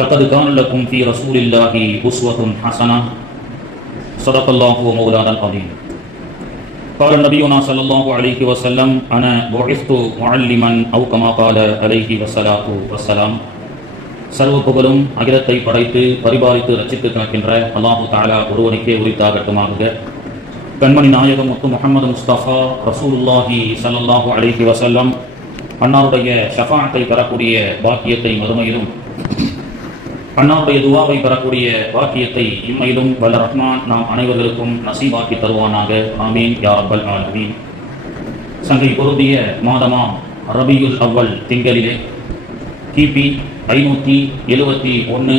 لقد كان لكم في رسول الله أسوة حسنة صدق الله ومولانا العظيم. قال نبينا صلى الله عليه وسلم أنا بعثت معلما أو كما قال عليه الصلاة والسلام. சர்வ புகழும் அகிலத்தை படைத்து பரிபாலித்து ரட்சித்து காக்கின்ற அல்லாஹு தஆலா ஒருவனுக்கே உரித்தாகட்டுமாக. கண்மணி நாயகம் முத்து முஹம்மது முஸ்தபா ரசூலுல்லாஹி ஸல்லல்லாஹு அலைஹி வஸல்லம் அன்னாருடைய ஷஃபாஅத்தை பெறக்கூடிய பாக்கியத்தை மறுமையிலும் அன்னாருடைய துவாவை பெறக்கூடிய பாக்கியத்தை இம்மையிலும் வல்ல ரஹ்மான் நாம் அனைவர்களுக்கும் நசீபாக்கி தருவானாக. ஆமீன் யா ரப்பல் ஆலமீன். சங்கை பொருந்திய மாதமாம் ரபியுல் அவ்வல் திங்களிலே கிபி 571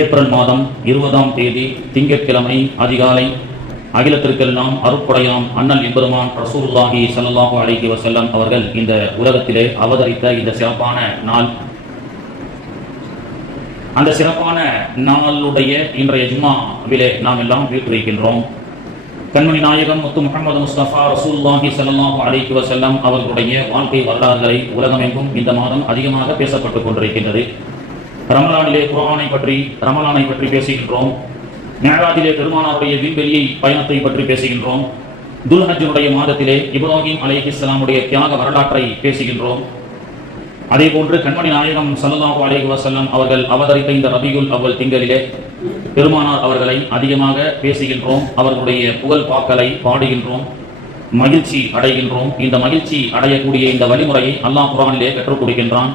ஏப்ரல் மாதம் 20ஆம் தேதி திங்கட்கிழமை அதிகாலை அகிலத்திற்கெல்லாம் அருட்படையாம் அண்ணல் எம்பெருமான் ரசூலுல்லாஹி ஸல்லல்லாஹு அலைஹி வஸல்லம் அவர்கள் இந்த உலகத்திலே அவதரித்த இந்த சிறப்பான நாள், அந்த சிறப்பான நாளுடைய இன்றைய ஜும்மாவிலே நாம் எல்லாம் வீற்றிருக்கின்றோம். கண்மணி நாயகம் முத்து முஹம்மது முஸ்தபா ரசூலுல்லாஹி ஸல்லல்லாஹு அலைஹி வஸல்லம் அவர்களுடைய வாழ்க்கை வரலாறுகளை உலகமெங்கும் இந்த மாதம் அதிகமாக பேசப்பட்டுக் கொண்டிருக்கின்றது. ரமலானிலே குர்ஆனை பற்றி ரமலானை பற்றி பேசுகின்றோம். மிஅராஜிலே பெருமானாருடைய விண்வெளியை பயணத்தை பற்றி பேசுகின்றோம். துல்ஹஜ்ஜுடைய மாதத்திலே இப்ராஹிம் அலைஹிஸ்ஸலாமுடைய தியாக வரலாற்றை பேசுகின்றோம். அதே போன்று கண்மணி நாயகம் ஸல்லல்லாஹு அலைஹி வஸல்லம் அவர்கள் அவதரித்த இந்த ரபியுல் அவ்வல் திங்களிலே பெருமானார் அவர்களை அதிகமாக பேசுகின்றோம். அவர்களுடைய புகழ் பாக்களை பாடுகின்றோம், மகிழ்ச்சி அடைகின்றோம். இந்த மகிழ்ச்சி அடையக்கூடிய இந்த வழிமுறையை அல்லாஹ் குர்ஆனிலே கற்றுக் கொடுக்கின்றான்.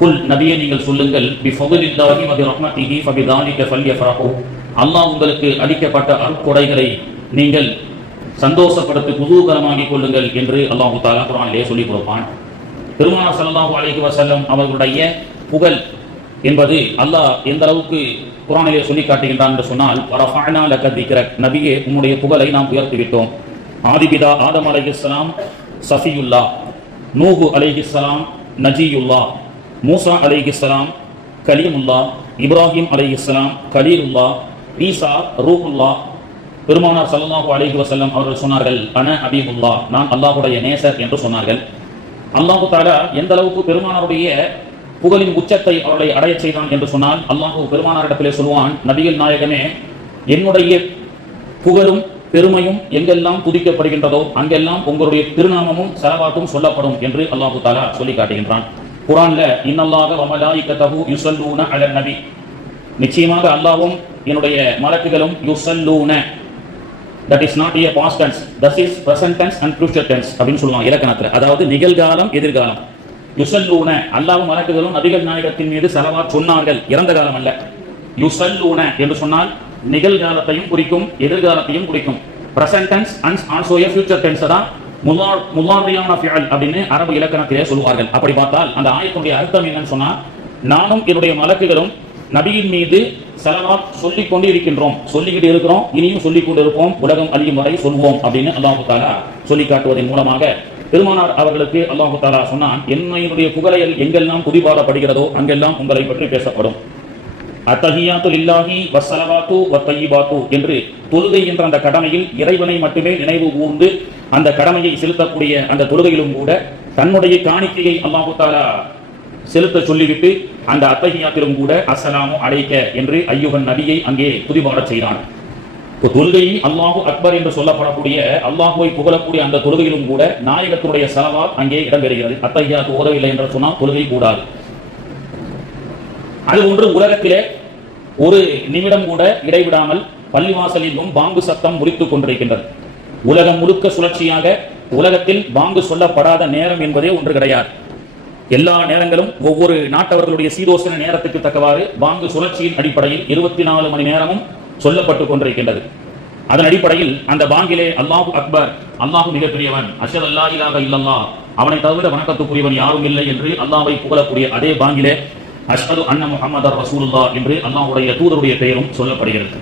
குல் நபியே, நீங்கள் சொல்லுங்கள், பிஃபதுலில்லாஹி வ பிரஹ்மத்திஹி ஃபபிதாலிக ஃபல்யஃப்ரஹு, அல்லாஹ் உங்களுக்கு அளிக்கப்பட்ட அருட்கொடைகளை நீங்கள் சந்தோஷப்படுத்தி குதூகலமாகிக் கொள்ளுங்கள் என்று அல்லாஹ் தஆலா குர்ஆனிலே சொல்லிக் கொடுப்பான். பெருமானார் ஸல்லல்லாஹு அலைஹி வஸல்லம் அவர்களுடைய புகழ் என்பது அல்லாஹ் எந்த அளவுக்கு குர்ஆனிலே சொல்லி காட்டுகின்றான் என்று சொன்னால், வரஃபஅனா லக திக்ரக், நபியே உம்முடைய புகழை நாம் உயர்த்திவிட்டோம். ஆதிபிதா ஆதம் அலைஹிஸ்ஸலாம் சஃபியுல்லா, நூஹு அலைஹிஸ்ஸலாம் நஜியுல்லா, மூசா அலைஹிஸ்ஸலாம் கலீமுல்லா, இப்ராஹிம் அலைஹிஸ்ஸலாம் கலீலுல்லா, ஈசா ரூஹுல்லா. பெருமானார் ஸல்லல்லாஹு அலைஹி வஸல்லம் அவர்கள் சொன்னார்கள், அன ஹபீபுல்லா, நான் அல்லாஹ்வுடைய நேசர் என்று சொன்னார்கள். அல்லாஹு தஆலா எந்த அளவுக்கு பெருமானாருடைய புகழின் உச்சத்தை அவர்களை அடைய செய்தான் என்று சொன்னால், அல்லாஹு பெருமானாரிடத்திலே சொல்வான், நபிகள் நாயகமே, என்னுடைய புகழும் பெருமையும் எங்கெல்லாம் துதிக்கப்படுகின்றதோ அங்கெல்லாம் உங்களுடைய திருநாமமும் ஸலவாத்தும் சொல்லப்படும் என்று அல்லாஹு தஆலா சொல்லி காட்டுகின்றான். குர்ஆன்ல இன்னல்லாஹ வ மலாயிகத்தஹு யுஸல்லூன அலன் நபி, நிச்சயமாக அல்லாஹ்வும் என்னுடைய மலக்குகளும் யுஸல்லூன, that is not a past tense, that is present tense and future tense அப்படினு சொல்லுவாங்க இலக்கணத்துல. அதாவது நிகழ்காலம் எதிர்காலம். யுஸல்லூன, அல்லாஹ்வும் மலக்குகளும் நபிகள் நாயகத்தின் மீது ஸலவாத் சொன்னார்கள், இறந்த காலம் அல்ல. யுஸல்லூன என்று சொன்னால் நிகழ்காலத்தையும் குறிக்கும் எதிர்காலத்தையும் குறிக்கும். present tense and also a future tense தான் முலாரியான ஃபிஅல் அப்படின்னு அரபு இலக்கணத்திலே சொல்வார்கள். அப்படி பார்த்தால் அந்த ஆயத்துடைய அர்த்தம் என்னன்னு சொன்னா, நானும் என்னுடைய மலக்குகளும் நபியின் மீது ஸலவாத் சொல்லிக் கொண்டு இருக்கின்றோம், சொல்லிக்கிட்டு இருக்கிறோம், இனியும் சொல்லிக் கொண்டு இருப்போம், உலகம் அழியும் வரை சொல்வோம் அப்படின்னு அல்லாஹு தஆலா சொல்லி காட்டுவதன் மூலமாக பெருமானார் அவர்களுக்கு அல்லாஹு தஆலா சொன்னான், என்னுடைய புகழையில் எங்கெல்லாம் துதிபாடப்படுகிறதோ அங்கெல்லாம் உங்களை பற்றி பேசப்படும். அத்தஹியாத்து லில்லாஹி வஸ்ஸலவாத்து வத்தய்யிபாத்து என்று தொழுகை என்ற அந்த கடமையில் இறைவனை மட்டுமே நினைவு கூர்ந்து அந்த கடமையை செலுத்தக்கூடிய அந்த தொழுகையிலும் கூட தன்னுடைய காணிக்கையை அல்லாஹு தஆலா செலுத்த சொல்லிவிட்டு அந்த அத்தஹியாத்திலும் கூட அஸ்ஸலாமு அலைக்க என்று அய்யுஹன் நபியை அங்கே துதிபாடச் செய்தான். தொழுகையில் அல்லாஹு அக்பர் என்று சொல்லப்படக்கூடிய அல்லாஹுவை புகழக்கூடிய அந்த தொழுகையிலும் கூட நாயகத்தினுடைய ஸலவாத் அங்கே இடம்பெறுகிறது. அத்தஹியாத்து ஓதவில்லை என்று சொன்னால் தொழுகை கூடாது. அது ஒன்று, உலகத்திலே ஒரு நிமிடம் கூட இடைவிடாமல் பள்ளிவாசலிலும் பாங்கு சத்தம் முறித்துக் கொண்டிருக்கின்றது. உலகம் முழுக்க சுழற்சியாக உலகத்தில் பாங்கு சொல்லப்படாத நேரம் என்பதே ஒன்று கிடையாது. எல்லா நேரங்களும் ஒவ்வொரு நாட்டவர்களுடைய சீதோசன நேரத்துக்கு தக்கவாறு பாங்கு சுழற்சியின் அடிப்படையில் 24 மணி நேரமும் சொல்லப்பட்டுக் கொண்டிருக்கின்றது. அதன் அடிப்படையில் அந்த பாங்கிலே அல்லாஹு அக்பர், அல்லாஹு மிகப்பெரியவன், அஷ்ஹது அல்லா இலாஹ இல்லல்லாஹ், அவனை தவிர வணக்கத்துக்குரியவன் யாரும் இல்லை என்று அல்லாஹ்வை புகழக்கூடிய அதே பாங்கிலே அஷ்ஹது அன்ன முஹம்மதர் ரசூலுல்லாஹ் என்று அல்லாஹ்வுடைய தூதருடைய பெயரும் சொல்லப்படுகிறது.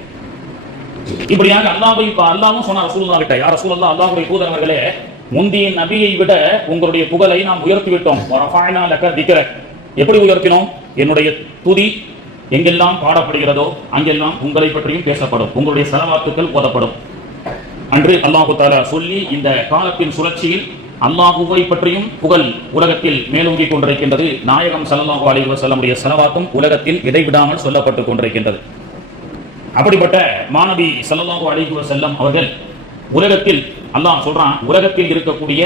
இப்படியாக அல்லாஹ்வும் சொன்ன ரசூலுல்லாஹ் கிட்ட, யா ரசூலுல்லாஹ், அல்லாஹ்வுடைய தூதரவர்களே, முந்திய நபியை விட உங்களுடைய புகழை நாம் உயர்த்தி விட்டோம். வரஃபஅனா லக திக்ரக், எப்படி உயர்த்தினோம்? என்னுடைய துதி எங்கெல்லாம் பாடப்படுகிறதோ அங்கெல்லாம் உங்களை பற்றியும் பேசப்படும், உங்களுடைய ஸலவாத்துக்கள் ஓதப்படும் அன்று அல்லாஹு தஆலா சொல்லி இந்த காலத்தின் சுழற்சியில் அல்லாஹுவை பற்றியும் புகழ் உலகத்தில் மேலோங்கிக் கொண்டிருக்கின்றது. நாயகம் ஸல்லல்லாஹு அலைஹி வஸல்லமுடைய ஸலவாத்தும் உலகத்தில் இடைவிடாமல் சொல்லப்பட்டுக் கொண்டிருக்கின்றது. அப்படிப்பட்ட மாநபி ஸல்லல்லாஹு அலைஹி வஸல்லம் அவர்கள் உலகத்தில் அல்லாஹ் சொல்றான், உலகத்தில் இருக்கக்கூடிய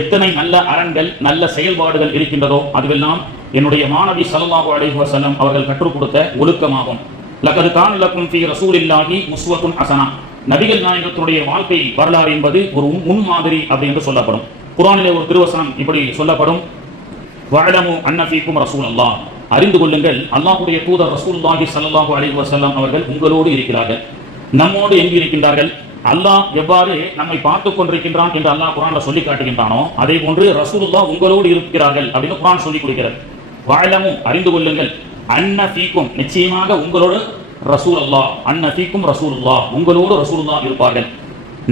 எத்தனை நல்ல அரண்கள் நல்ல செயல்பாடுகள் இருக்கின்றதோ அதுவெல்லாம் என்னுடைய மாநபி ஸல்லல்லாஹு அலைஹி வஸல்லம் அவர்கள் கற்றுக் கொடுத்த ஒழுக்கமாகும். லகத் கான லக்கும் ஃபீ ரசூலில்லாஹி உஸ்வத்துன் ஹஸனா. நபிகள் நாயகத்துடைய வாழ்க்கை வரலாறு என்பது ஒரு முன்மாதிரி அப்படி என்று சொல்லப்படும். குர்ஆனிலே ஒரு திருவசனம் இப்படி சொல்லப்படும், வஅலமு அன்ன ஃபீக்கும் ரசூலல்லாஹ். அறிந்து கொள்ளுங்கள், அல்லாஹ்வுடைய தூதர் ரசூலுல்லாஹி ஸல்லல்லாஹு அலைஹி வஸல்லம் அவர்கள் உங்களோடு இருக்கிறார்கள். நம்மோடு எங்கு இருக்கின்றார்கள்? அல்லாஹ் எவ்வாறு நம்மை பார்த்துக் கொண்டிருக்கின்றான் என்று அல்லாஹ் குர்ஆன்ல சொல்லி காட்டுகின்றானோ அதே போன்று ரசூலுல்லாஹ் உங்களோடு இருக்கிறார்கள் அப்படின்னு குர்ஆன் சொல்லி கொடுக்கிறது. வஅலமு அறிந்து கொள்ளுங்கள், அன்ன ஃபீக்கும் நிச்சயமாக உங்களோடு ரசூலுல்லாஹ், அன்ன ஃபீக்கும் ரசூலுல்லாஹ் உங்களோடு ரசூலுல்லாஹ் இருப்பார்கள்.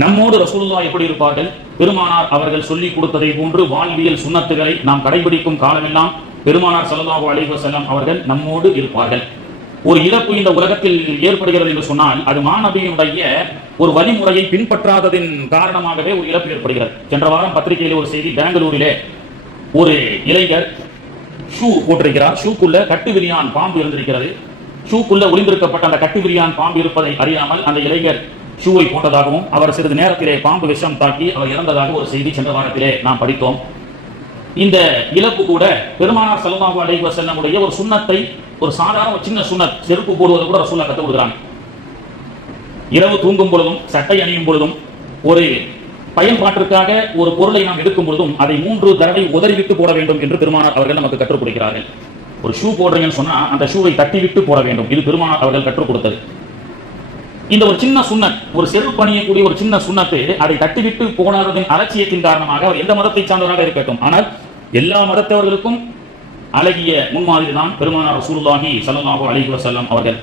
நம்மோடு ரசூலுல்லாஹ் எப்படி இருப்பார்கள்? பெருமானார் அவர்கள் சொல்லி கொடுத்ததை போன்று வாழ்வியல் சுன்னத்துகளை நாம் கடைபிடிக்கும் காலமெல்லாம் பெருமானார் ஸல்லல்லாஹு அலைஹி வஸல்லம் அவர்கள் நம்மோடு இருப்பார்கள். ஒரு இழப்பு இந்த உலகத்தில் ஏற்படுகிறது என்று சொன்னால் அது மாநபியினுடைய ஒரு வழிமுறையை பின்பற்றாததின் காரணமாகவே ஒரு இழப்பு ஏற்படுகிறது. சென்ற வாரம் பத்திரிகையில் ஒரு செய்தி, பெங்களூரிலே ஒரு இளைஞர் ஷூ போட்டிருக்கிறார். ஷூக்குள்ள கட்டுவிரியான் பாம்பு இருந்திருக்கிறது. ஷூக்குள்ள ஒளிந்திருக்கப்பட்ட அந்த கட்டுவிரியான் பாம்பு இருப்பதை அறியாமல் அந்த இளைஞர் ஷூவை போட்டதாகவும் அவர் சிறிது நேரத்திலே பாம்பு விஷம் தாக்கி அவர் இறந்ததாக ஒரு செய்தி சென்ற வாரத்திலே நாம் படித்தோம். இந்த இழப்பு கூட பெருமானார் ஸல்லல்லாஹு அலைஹி வஸல்லமுடைய ஒரு சுன்னத்தை, ஒரு சாதாரண சின்ன சுன்னத், செருப்பு போடுவதை கூட ரசூலுல்லாஹ் கற்றுக் கொடுக்குறாங்க. இரவு தூங்கும் பொழுதும் சட்டை அணியும் பொழுதும் ஒரு பயன்பாட்டிற்காக ஒரு பொருளை நாம் எடுக்கும் பொழுதும் அதை 3 தடவை உதறிவிட்டு போட வேண்டும் என்று பெருமானார் அவர்கள் நமக்கு கற்றுக் கொடுக்கிறார்கள். ஒரு ஷூ போடுறீங்கன்னு சொன்னா அந்த ஷூவை தட்டிவிட்டு போட வேண்டும். இது பெருமானார் அவர்கள் கற்றுக் கொடுத்தது. இந்த ஒரு சின்ன சுன்னத், ஒரு செருப்பு அணியக்கூடிய ஒரு சின்ன சுன்னத்தை அதை தட்டிவிட்டு போனதின் அலட்சியத்தின் காரணமாக அவர் எந்த மதத்தை சார்ந்தவராக இருக்கட்டும், ஆனால் எல்லா மதத்தவர்களுக்கும் அழகிய முன்மாதிரி தான் பெருமானார் ரசூலுல்லாஹி ஸல்லல்லாஹு அலைஹி வஸல்லம் அவர்கள்.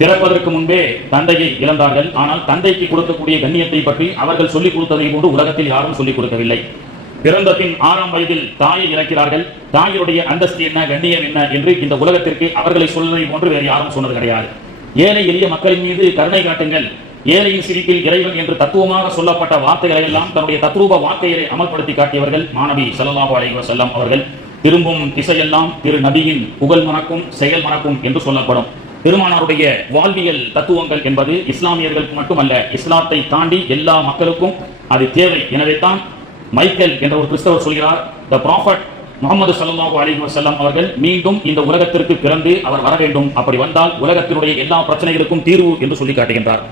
பிறப்பதற்கு முன்பே தந்தையை இழந்தார்கள். ஆனால் தந்தைக்கு கொடுக்கக்கூடிய கண்ணியத்தை பற்றி அவர்கள் சொல்லிக் கொடுத்ததை போன்று உலகத்தில் யாரும் சொல்லிக் கொடுக்கவில்லை. பிறந்த பின் 6ஆம் வயதில் தாயை இழக்கிறார்கள். தாயுடைய அந்தஸ்து என்ன, கண்ணியம் என்ன என்று இந்த உலகத்திற்கு அவர்களை சொல்வதை போன்று வேறு யாரும் சொன்னது கிடையாது. ஏழை எளிய மக்களின் மீது கருணை காட்டுங்கள், ஏழையின் சிரிப்பில் இறைவன் என்று தத்துவமாக சொல்லப்பட்ட வார்த்தைகளை எல்லாம் தன்னுடைய தத்ரூப வாழ்க்கையை அமல்படுத்தி காட்டியவர்கள் மாநபி ஸல்லல்லாஹு அலைஹி வஸல்லம் அவர்கள். திரும்பும் திசையெல்லாம் திரு நபியின் புகழ் மணக்கும் செயல் மணக்கும் என்று சொல்லப்படும். பெருமானாருடைய வாழ்வியல் தத்துவங்கள் என்பது இஸ்லாமியர்களுக்கு மட்டுமல்ல, இஸ்லாத்தை தாண்டி எல்லா மக்களுக்கும் அது தேவை. எனவே தான் மைக்கேல் என்ற ஒரு கிறிஸ்தவர் சொல்கிறார், த ப்ராஃபட் முஹம்மது ஸல்லல்லாஹு அலைஹி வஸல்லம் அவர்கள் மீண்டும் இந்த உலகத்திற்கு பிறந்து அவர் வர வேண்டும். அப்படி வந்தால் உலகத்தினுடைய எல்லா பிரச்சனைகளுக்கும் தீர்வு என்று சொல்லி காட்டுகின்றார்.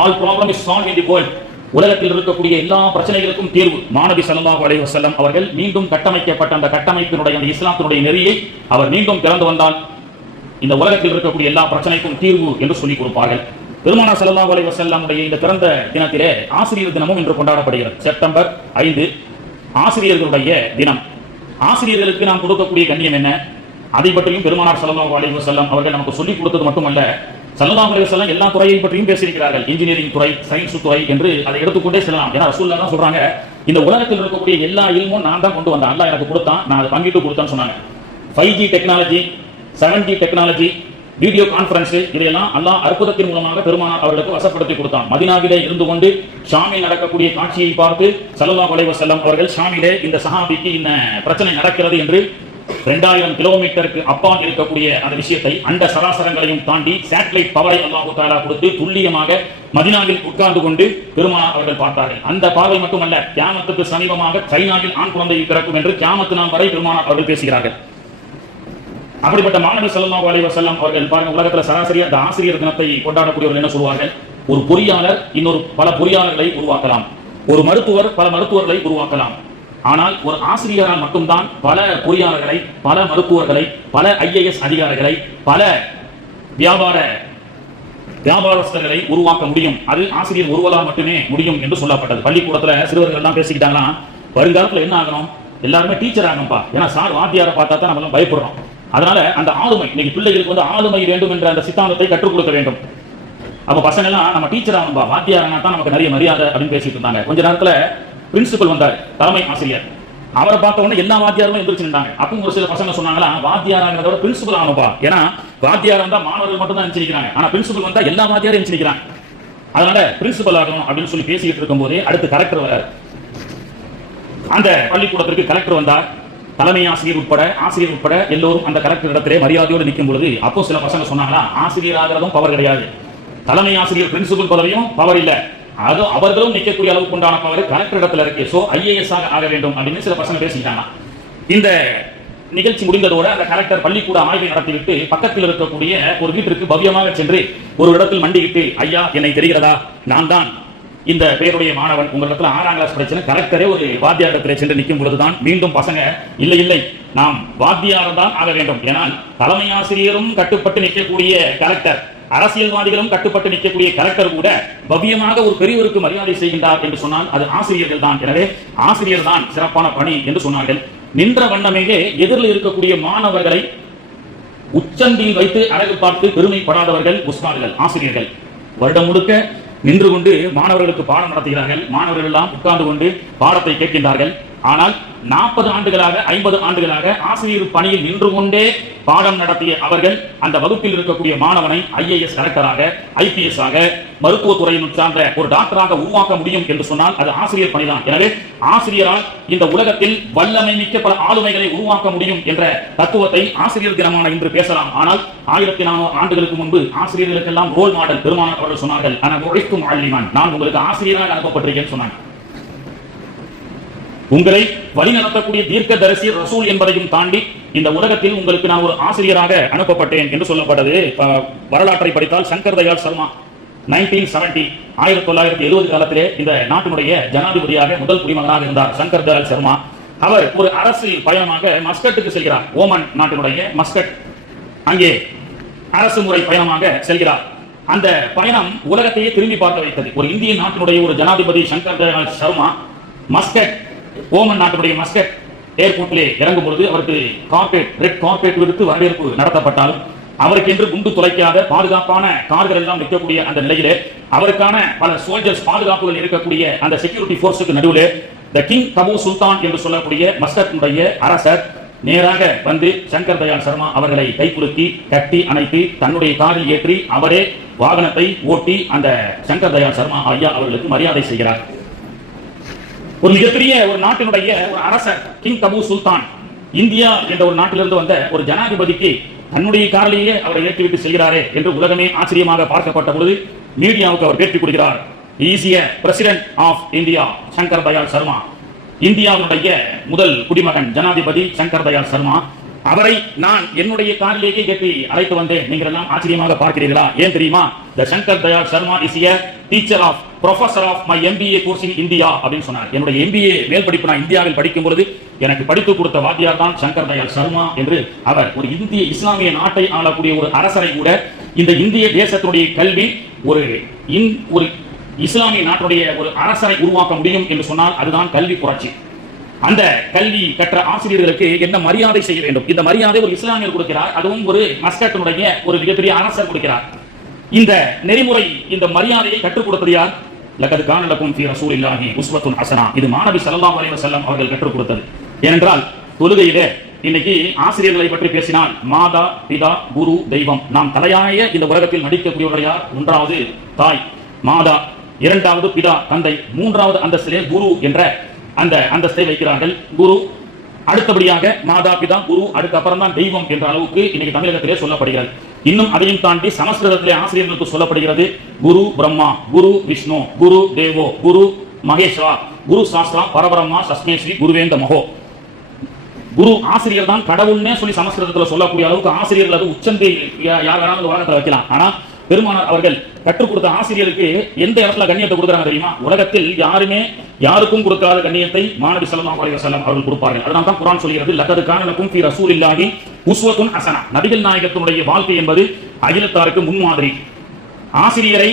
All problem is solve in the world. உலகத்தில் இருக்கக்கூடிய எல்லா பிரச்சனைகளுக்கும் தீர்வு மாநபி ஸல்லல்லாஹு அலைஹி வஸல்லம் அவர்கள் மீண்டும் கட்டமைக்கப்பட்ட அந்த கட்டமைப்பினுடைய அந்த இஸ்லாத்தினுடைய நெறியை அவர் மீண்டும் திறந்து வந்தால் இந்த உலகத்தில் இருக்கக்கூடிய எல்லா பிரச்சனைக்கும் தீர்வு என்று சொல்லிக் கொடுப்பார்கள். பெருமானார் ஸல்லல்லாஹு அலைஹி வஸல்லமுடைய இந்த பிறந்த தினத்திலே ஆசிரியர் தினமும் இன்று கொண்டாடப்படுகிறது. செப்டம்பர் 5 ஆசிரியர்களுடைய தினம். ஆசிரியர்களுக்கு நாம் கொடுக்கக்கூடிய கண்ணியம் என்ன, அதை பற்றியும் பெருமானார் ஸல்லல்லாஹு அலைஹி வஸல்லம் அவர்கள் நமக்கு சொல்லிக் கொடுத்தது மட்டுமல்ல, ஸல்லல்லாஹு அலைஹி வஸல்லம் எல்லா துறையை பற்றியும் பேசியிருக்கிறார்கள். இன்ஜினியரிங் துறை, சயின்ஸ் துறை என்று அதை எடுத்துக்கொண்டே செல்லலாம். ஏன்னா ரசூலுல்லாஹ் தான் சொல்றாங்க, இந்த உலகத்தில் இருக்கக்கூடிய எல்லா இல்மும் நான் தான் கொண்டு வந்தேன், அல்லாஹ் எனக்கு கொடுத்தான், நான் அதை பங்கிட்டு கொடுத்தேன்னு சொன்னாங்க. 5G technology, 7G technology, video conference, இதையெல்லாம் அல்லாஹ் அற்புதத்தின் மூலமாக பெருமானார் அவர்களுக்கு வசப்படுத்தி கொடுத்தான். மதீனாவிலே இருந்து கொண்டு ஷாமில் நடக்கக்கூடிய காட்சியை பார்த்து ஸல்லல்லாஹு அலைஹி வஸல்லம் அவர்கள் ஷாமிலே இந்த சஹாபிக்கு இந்த பிரச்சனை நடக்கிறது என்று 2000 கிலோமீட்டருக்கு அப்பால் இருக்கக்கூடிய அந்த விஷயத்தை அண்ட சராசரங்களையும் தாண்டி சேட்டலைட் பவரை அல்லாஹ் தஆலா கொடுத்து துல்லியமாக மதீனாவில் உட்கார்ந்து கொண்டு பெருமானார் அவர்கள் பார்த்தார்கள். அந்த பார்வை மட்டுமல்ல, கியாமத்துக்கு சமீபமாக சைனாவில் ஆண் குழந்தை பிறக்கும் என்று கியாமத்து நாள் வரை பெருமானார் அவர்கள் பேசுகிறார்கள். அப்படிப்பட்ட மாநபி ஸல்லல்லாஹு அலைஹி வஸல்லம் அவர்கள் பாருங்க, உலகத்தில் சராசரி அந்த ஆசிரியர் தினத்தை கொண்டாடக்கூடியவர்கள் என்ன சொல்வார்கள், ஒரு பொறியாளர் இன்னொரு பல பொறியாளர்களை உருவாக்கலாம், ஒரு மருத்துவர் பல மருத்துவர்களை உருவாக்கலாம். ஆனால் ஒரு ஆசிரியரால் மட்டும்தான் பல பொறியாளர்களை, பல மருத்துவர்களை, பல IAS அதிகாரிகளை, பல வியாபாரஸ்தர்களை உருவாக்க முடியும். அது ஆசிரியர் ஒருவரால் மட்டுமே முடியும் என்று சொல்லப்பட்டது. பள்ளிக்கூடத்துல சிறுவர்கள் எல்லாம் பேசிக்கிட்டாங்கன்னா, வருங்காலத்துல என்ன ஆகணும், எல்லாருமே டீச்சர் ஆகணும்பா, ஏன்னா சார் வாத்தியாரை பார்த்தா தான் நம்ம பயப்படுறோம். அதனால அந்த ஆளுமை, இன்னைக்கு பிள்ளைகளுக்கு வந்து ஆளுமை வேண்டும் என்ற அந்த சித்தாந்தத்தை கற்றுக் கொடுக்க வேண்டும். அப்ப பசங்க எல்லாம் நம்ம டீச்சர் ஆகணும்பா, வாத்தியாரனா தான் நமக்கு நிறைய மரியாதை அப்படின்னு பேசிட்டு இருந்தாங்க. கொஞ்ச நேரத்துல பிரின்சிபல் வந்தார், தலைமை ஆசிரியர். அவரை பார்த்த உடனே எல்லா வாத்தியாரும் எந்திரிச்சு நின்றாங்க. அப்பவும் ஒரு சில பசங்க சொன்னாங்களா, வாத்தியாராங்கிறத பிரின்சிபல் ஆகணும்பா, ஏன்னா வாத்தியார் வந்தா மாணவர்கள் மட்டும் தான் நினைச்சிருக்கிறாங்க, ஆனா பிரின்சிபல் வந்தா எல்லா வாத்தியாரும் நினைச்சிருக்கிறாங்க, அதனால பிரின்சிபல் ஆகணும் அப்படின்னு சொல்லி பேசிட்டு இருக்கும் போதே அடுத்து கரெக்டர் வராரு. அந்த பள்ளிக்கூடத்திற்கு கலெக்டர் வந்தார். தலைமை ஆசிரியர் உட்பட எல்லோரும் அந்த கலெக்டர் இடத்திலே மரியாதையோடு நிற்கும் பொழுது அப்போ சில பசங்க சொன்னாங்களா, ஆசிரியர் ஆகிறதும் பவர் கிடையாது, தலைமை ஆசிரியர் பிரின்சிபல் பதவியும் பவர் இல்ல, அது அவர்களும் நிற்கக்கூடிய அளவுக்கு உண்டான பவர் கலெக்டர் இடத்துல இருக்கு, சோ ஐஏஎஸ் ஆக வேண்டும் அப்படின்னு சில பசங்க பேசிட்டாங்க. இந்த நிகழ்ச்சி முடிந்ததோடு அந்த கலெக்டர் பள்ளிக்கூட ஆய்வை நடத்திவிட்டு பக்கத்தில் இருக்கக்கூடிய ஒரு வீட்டிற்கு பவ்யமாக சென்று ஒரு இடத்தில் மண்டிக்கிட்டு, ஐயா என்னை தெரிகிறதா, நான் தான் இந்த பெயருடைய மாணவன், உங்களிடத்துல 6ஆம் கிளாஸ் படிச்சேன். கலெக்டரே ஒரு வாத்தியாரத்திலே சென்று நிற்கும் பொழுதுதான் மீண்டும் பசங்க இல்லை நாம் வாத்தியாரம் தான் ஆக வேண்டும், ஏனால் தலைமை ஆசிரியரும் கட்டுப்பட்டு நிற்கக்கூடிய கலெக்டர், அரசியல்வாதிகளும் கட்டுப்பட்டு நிற்கக்கூடிய கலெக்டர் கூட பவ்யமாக ஒரு பெரியவருக்கு மரியாதை செய்கின்றார் என்று சொன்னால் அது ஆசிரியர்கள் தான். எனவே ஆசிரியர் தான் சிறப்பான பணி என்று சொன்னார்கள். நின்ற வண்ணமேயே எதிரில் இருக்கக்கூடிய மாணவர்களை உச்சந்தில் வைத்து அழகு பார்த்து பெருமைப்படாதவர்கள் உஸ்தாதுகள், ஆசிரியர்கள். வருடம் முழுக்க நின்று கொண்டு மாணவர்களுக்கு பாடம் நடத்துகிறார்கள். மாணவர்கள் எல்லாம் உட்கார்ந்து கொண்டு பாடத்தை கேட்கின்றார்கள். ஆனால் 40 ஆண்டுகளாக 50 ஆண்டுகளாக ஆசிரியர் பணியில் நின்று கொண்டே பாடம் நடத்திய அவர்கள் அந்த வகுப்பில் இருக்கக்கூடிய மாணவனை ஐஏஎஸ் கலெக்டராக, ஐபிஎஸ் ஆக, மருத்துவத்துறையின் சார்ந்த ஒரு டாக்டராக உருவாக்க முடியும் என்று சொன்னால் அது ஆசிரியர் பணிதான். எனவே ஆசிரியரால் இந்த உலகத்தில் வல்லமை மிக்க பல ஆளுமைகளை உருவாக்க முடியும் என்ற தத்துவத்தை ஆசிரியர் தினமான இன்று பேசலாம். ஆனால் 1400 ஆண்டுகளுக்கு முன்பு ஆசிரியர்களுக்கெல்லாம் ரோல் மாடல் பெருமானார் அவர்கள் சொன்னார்கள், நான் உங்களுக்கு ஆசிரியராக அனுப்பப்பட்டிருக்கேன் சொன்னாங்க. உங்களை வழிநடத்தக்கூடிய தீர்க்கதரிசி ரசூல் என்பதையும் தாண்டி இந்த உலகத்தில் உங்களுக்கு நான் ஒரு ஆசிரியராக அனுப்பப்பட்டேன் என்று சொல்லப்பட்டது. வரலாற்றை படித்தால் சங்கர் தயாள் சர்மா 1970 காலத்திலே இந்த நாட்டினுடைய ஜனாதிபதியாக முதல் குடிமகனாக இருந்தார் சங்கர் தயாள் சர்மா. அவர் ஒரு அரசு பயணமாக மஸ்கட்டுக்கு செல்கிறார். ஓமன் நாட்டினுடைய மஸ்கட், அங்கே அரசு முறை பயணமாக செல்கிறார். அந்த பயணம் உலகத்தையே திரும்பி பார்க்க வைத்தது. ஒரு இந்திய நாட்டினுடைய ஒரு ஜனாதிபதி சங்கர் தயாள் சர்மா மஸ்கட், ஓமன் நாட்டுடைய மஸ்கட் ஏர்போர்ட்டிலே இறங்கும் பொழுது அவருக்கு ரெட் கார்பெட் விடுத்து வரவேற்பு நடத்தப்பட்டாலும் அவருக்கு என்று குண்டு துளைக்காத பாதுகாப்பான கார்கள் எல்லாம் நிற்கக்கூடிய அந்த நிலையிலே அவருக்கான பல சோல்ஜர்ஸ் பாதுகாப்புகள் இருக்கக்கூடிய அந்த செக்யூரிட்டி போர்ஸுக்கு நடுவில் த கிங் கபூ சுல்தான் என்று சொல்லக்கூடிய மஸ்கட்டினுடைய அரசர் நேராக வந்து சங்கர் தயாள் சர்மா அவர்களை கைக்குலுக்கி கட்டி அணைத்து தன்னுடைய காரில் ஏற்றி அவரே வாகனத்தை ஓட்டி அந்த சங்கர் தயாள் சர்மா ஐயா அவர்களுக்கு மரியாதை செய்கிறார். ஒரு மிகப்பெரிய ஒரு நாட்டினுடைய ஒரு அரசர் கிங் கபூ சுல்தான் இந்தியா என்ற ஒரு நாட்டிலிருந்து வந்த ஒரு ஜனாதிபதிக்கு தன்னுடைய காரிலேயே அவரை ஏற்றிவிட்டு செல்கிறாரே என்று உலகமே ஆச்சரியமாக பார்க்கப்பட்ட பொழுது மீடியாவுக்கு அவர் பேட்டி கொடுக்கிறார். President of India Shankar Dayal Sharma, இந்தியாவுடைய முதல் குடிமகன் ஜனாதிபதி சங்கர் தயாள் சர்மா, அவரை நான் என்னுடைய காரிலேயே ஏற்றி அழைத்து வந்தேன். நீங்கள் எல்லாம் ஆச்சரியமாக பார்க்கிறீர்களா? ஏன் தெரியுமா? The Shankar Dayal Sharma is a teacher of professor of my MBA course in India அப்படின்னு சொன்னார். என்னுடைய MBA மேல் படிப்பு நான் இந்தியாவில் படிக்கும் பொழுது எனக்கு படித்து கொடுத்த வாத்தியார் தான் சங்கர் தயாள் சர்மா என்று அவர் ஒரு இந்திய இஸ்லாமிய நாட்டை ஆளக்கூடிய ஒரு அரசரை கூட இந்த இந்திய தேசத்துடைய கல்வி ஒரு இஸ்லாமிய நாட்டுடைய ஒரு அரசரை உருவாக்க முடியும் என்று சொன்னால் அதுதான் கல்வி புரட்சி. அந்த கல்வி கற்ற ஆசிரியர்களுக்கு என்ன மரியாதை செய்ய வேண்டும், இந்த மரியாதை ஒரு இஸ்லாமியர் கொடுக்கிறார், அதுவும் ஒரு மஸ்கட்டினுடைய ஒரு மிகப்பெரிய அரசர் கொடுக்கிறார். இந்த நெறிமுறை, இந்த மரியாதையை கற்றுக் கொடுத்தது யார்? லகத் கான லகும் ஃபீ ரசூலில்லாஹி உஸ்வத்துன் ஹஸனா. இது மாநபி ஸல்லல்லாஹு அலைஹி வஸல்லம் அவர்கள் கற்றுக் கொடுத்தது. ஏனென்றால் தொழுகையிலே இன்னைக்கு ஆசிரியர்களை பற்றி பேசினால் மாதா, பிதா, குரு, தெய்வம். நாம் தலையாய இந்த உலகத்தில் நடிக்கக்கூடியவர்கள் யார்? ஒன்றாவது தாய் மாதா, இரண்டாவது பிதா தந்தை, மூன்றாவது அந்தஸ்திலே குரு என்ற அந்த அந்தஸ்தை வைக்கிறார்கள். குரு அடுத்தபடியாக மாதா, பிதா, குரு, அடுத்த அப்புறம் தான் தெய்வம் என்ற அளவுக்கு இன்னைக்கு தமிழகத்திலே சொல்லப்படுகிறது. இன்னும் அதையும் தாண்டி சமஸ்கிருதத்திலே ஆசிரியர்களுக்கு சொல்லப்படுகிறது குரு பிரம்மா, குரு விஷ்ணு, குரு தேவோ, குரு மகேஸ்வரா, குரு சாஸ்திரா, பரபரம்மா, சஸ்மேஸ்ரீ, குருவேந்த மகோ. குரு ஆசிரியர் தான் கடவுள்னே சொல்லி சமஸ்கிருதத்தில் சொல்லக்கூடிய அளவுக்கு ஆசிரியர்கள் அது உச்சந்தை யார் வேணாலும் உலகத்தில் வைக்கலாம். ஆனா பெருமானார் அவர்கள் கற்றுக் கொடுத்த ஆசிரியருக்கு எந்த இடத்துல கண்ணியத்தை கொடுக்குறாங்க தெரியுமா? உலகத்தில் யாருமே யாருக்கும் கொடுக்காத கண்ணியத்தை மாநபி ஸல்லல்லாஹு அலைஹி வஸல்லம் அவர்கள் கொடுப்பார்கள். அதனால தான் குர்ஆன் சொல்கிறது லகத் கான லகும் ஃபீ ரசூலில்லாஹி உஸ்வத்துன் ஹஸனா. நபிகள் நாயகத்தினுடைய வாழ்க்கை என்பது அகிலத்தாருக்கு முன்மாதிரி. ஆசிரியரை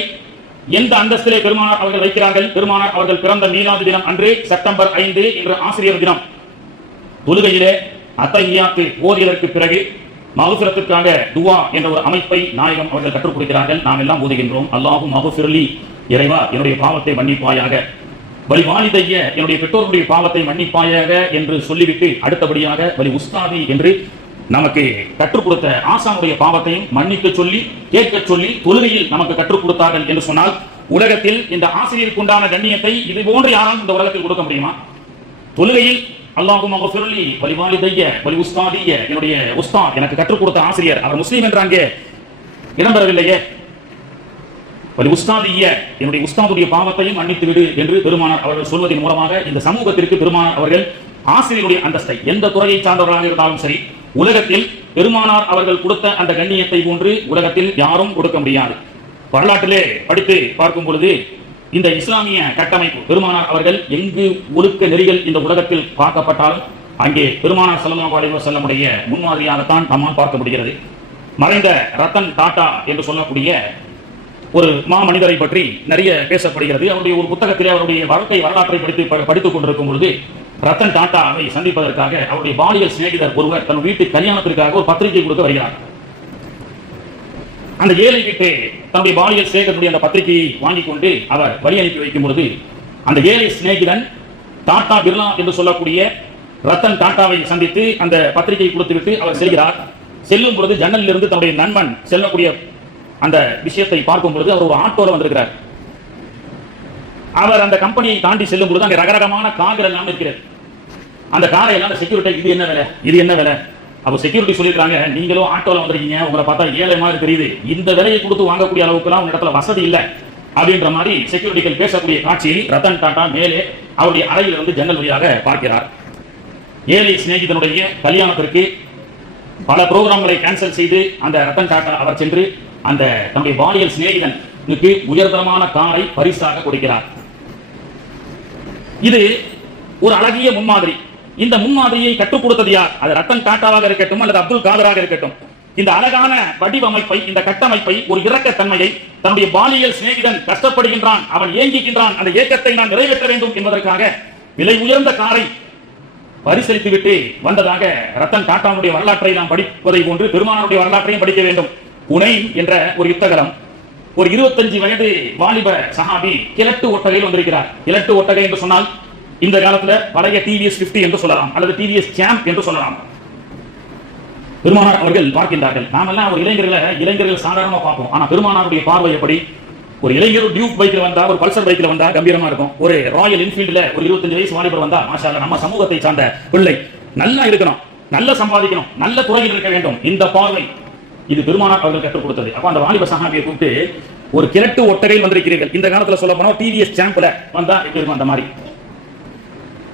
எந்த அந்தஸ்திலே பெருமானார் அவர்கள் வைக்கிறார்கள்? பெருமானார் அவர்கள் பிறந்த மீலாது தினம் அன்று செப்டம்பர் 5 என்ற ஆசிரியர் தினம். தொழுகையிலே அத்தஹியாத்து ஓதியதற்கு பிறகு மக்ஃபிரத்துக்காக துஆ என்ற ஒரு அமைப்பை நாயகம் அவர்கள் கற்றுக் கொடுக்கிறார்கள். நாம் எல்லாம் ஓதுகின்றோம். அல்லாஹு மக்ஃபிர்லி, இறைவா என்னுடைய பாவத்தை மன்னிப்பாயாக, வலி வாலிதைய என்னுடைய பெற்றோருடைய பாவத்தை மன்னிப்பாயாக என்று சொல்லிவிட்டு அடுத்தபடியாக வலி உஸ்தாதி என்று நமக்கு கற்றுக் கொடுத்த ஆசானுடைய பாவத்தையும் மன்னிக்க சொல்லி கேட்க சொல்லி தொழுகையில் நமக்கு கற்றுக் கொடுத்தார்கள் என்று சொன்னால் உலகத்தில் இந்த ஆசிரியருக்கு உண்டான கண்ணியத்தை இது போன்று யாராலும் இந்த உலகத்தில் கொடுக்க முடியுமா? தொழுகையில் அல்லாஹும்ம ஃபிர்லி வலிவாலிதைய வலி உஸ்தாதிய, என்னுடைய உஸ்தாத் எனக்கு கற்றுக் கொடுத்த ஆசிரியர் அவர் முஸ்லீம் என்று அங்கே இடம்பெறவில்லையே. வலி உஸ்தாதிய, என்னுடைய உஸ்தாதுடைய பாவத்தையும் மன்னித்து விடு என்று பெருமானார் அவர்கள் சொல்வதன் மூலமாக இந்த சமூகத்திற்கு பெருமானார் அவர்கள் ஆசிரியருடைய அந்தஸ்தை எந்த துறையை சார்ந்தவர்களாக இருந்தாலும் சரி உலகத்தில் பெருமானார் அவர்கள் கொடுத்த அந்த கண்ணியத்தை போன்று உலகத்தில் யாரும் கொடுக்க முடியாது. வரலாற்றிலே படித்து பார்க்கும் பொழுது இந்த இஸ்லாமிய கட்டமைப்பு பெருமானார் அவர்கள் எங்கு ஒழுக்க நெறிகள் இந்த உலகத்தில் பார்க்கப்பட்டாலும் அங்கே பெருமானார் ஸல்லல்லாஹு அலைஹி வஸல்லமுடைய முன்மாதிரியாகத்தான் நம்மால் பார்க்க முடிகிறது. மறைந்த ரத்தன் டாடா என்று சொல்லக்கூடிய ஒரு மாமனிதரை பற்றி நிறைய பேசப்படுகிறது. அவருடைய ஒரு புத்தகத்திலே அவருடைய வாழ்க்கை வரலாற்றை படித்துக் கொண்டிருக்கும் பொழுது ரத்தன் டாடாவை சந்திப்பதற்காக அவருடைய பாலியல் சிநேகிதர் ஒருவர் தன் வீட்டு கல்யாணத்திற்காக ஒரு பத்திரிகை கொடுக்க வருகிறார். அந்த ஏழை வீட்டு தன்னுடைய பாலியல் சிநேகிதனுடைய அந்த பத்திரிகையை வாங்கிக் கொண்டு அவர் வழி அனுப்பி வைக்கும் பொழுது அந்த ஏழை சிநேகிதன் டாடா பிர்லா என்று சொல்லக்கூடிய ரத்தன் டாடாவை சந்தித்து அந்த பத்திரிகையை கொடுத்துவிட்டு அவர் செல்கிறார். செல்லும் பொழுது ஜன்னலில் இருந்து தன்னுடைய நண்பன் செல்லக்கூடிய அந்த விஷயத்தை பார்க்கும் பொழுது அவர் ஒரு ஆட்டோல வந்திருக்கிறார். அவர் அந்த கம்பெனியை தாண்டி செல்லும் பொழுது அங்கே ரகரகமான கார்கள் எல்லாம் இருக்கிறது. அந்த காரை எல்லாம் செக்யூரிட்டி இது என்ன வேலை, இது என்ன வேலை? அப்போ செக்யூரிட்டி சொல்லியிருக்காங்க, நீங்களும் ஆட்டோல வந்திருக்கீங்க, உங்களை பார்த்தா ஏழை மாதிரி தெரியுது, இந்த விலையை கொடுத்து வாங்கக்கூடிய அளவுக்குலாம் உங்க இடத்துல வசதி இல்லை அப்படின்ற மாதிரி செக்யூரிட்டிகள் பேசக்கூடிய காட்சியை ரத்தன் டாடா மேலே அவருடைய அறையில் இருந்து ஜன்னல் வழியாக பார்க்கிறார். ஏழை சிநேகிதனுடைய கல்யாணத்திற்கு பல புரோகிராம்களை கேன்சல் செய்து அந்த ரத்தன் டாடா அவர் சென்று அந்த தன்னுடைய பாலியல் சிநேகிதனுக்கு உயர்தரமான காரை பரிசாக கொடுக்கிறார். இது ஒரு அழகிய முன்மாதிரி. இந்த முன்மாதிரியை கற்றுக் கொடுத்தது யார்? அது ரத்தன் டாடாவாக இருக்கட்டும் அல்லது அப்துல் காதராக இருக்கட்டும், இந்த அழகான வடிவமைப்பை, இந்த கட்டமைப்பை, ஒரு இரக்கத்தன்மையை, தன்னுடைய பாலியல் சிநேகிதன் கஷ்டப்படுகின்றான், அவன் ஏங்குகின்றான், அந்த ஏக்கத்தை நான் நிறைவேற்ற வேண்டும் என்பதற்காக விலை உயர்ந்த காரை பரிசளித்து விட்டு வந்ததாக ரத்தன் டாடாவுடைய வரலாற்றை நாம் படிப்பதை போன்று பெருமானாருடைய வரலாற்றையும் படிக்க வேண்டும். உனைன் என்ற ஒரு யுத்தகலம், ஒரு 25 வயது வாலிப சஹாபி கிழட்டு ஒட்டகையில் வந்திருக்கிறார். கிழட்டு ஒட்டகை என்று சொன்னால் இந்த காலத்துல பழைய டிவிஎஸ் 50 என்று சொல்லலாம் அல்லது டிவிஎஸ் சாம்ப் என்று சொல்லலாம். பெருமானார் அவர்கள் பார்க்கின்றார்கள். நாமெல்லாம் ஒரு இளைஞர்கள் சாதாரணமா பார்ப்போம். ஆனா பெருமானாருடைய பார்வை எப்படி? ஒரு இளைஞர் டியூக் பைக்ல வந்தா, ஒரு பல்சர் பைக்ல வந்தா கம்பீரமா இருக்கும். ஒரு ராயல் என்ஃபீல்ட்ல ஒரு 25 வயசு வாலிபர் வந்தா மாஷா அல்லாஹ், நம்ம சமூகத்தை சார்ந்த பிள்ளை, நல்லா இருக்கணும், நல்லா சம்பாதிக்கணும், நல்ல துறையில் இருக்க வேண்டும், இந்த பார்வை இது பெருமானார் அவர்கள் கற்றுக் கொடுத்தது. அப்ப அந்த வாலிப சஹாபியை கூப்பிட்டு, ஒரு கிழட்டு ஒட்டகையில் வந்திருக்கிறீர்கள், இந்த காலத்துல சொல்ல போனா டிவிஎஸ் சாம்ப்ல வந்தா எப்படி இருக்கும் அந்த மாதிரி.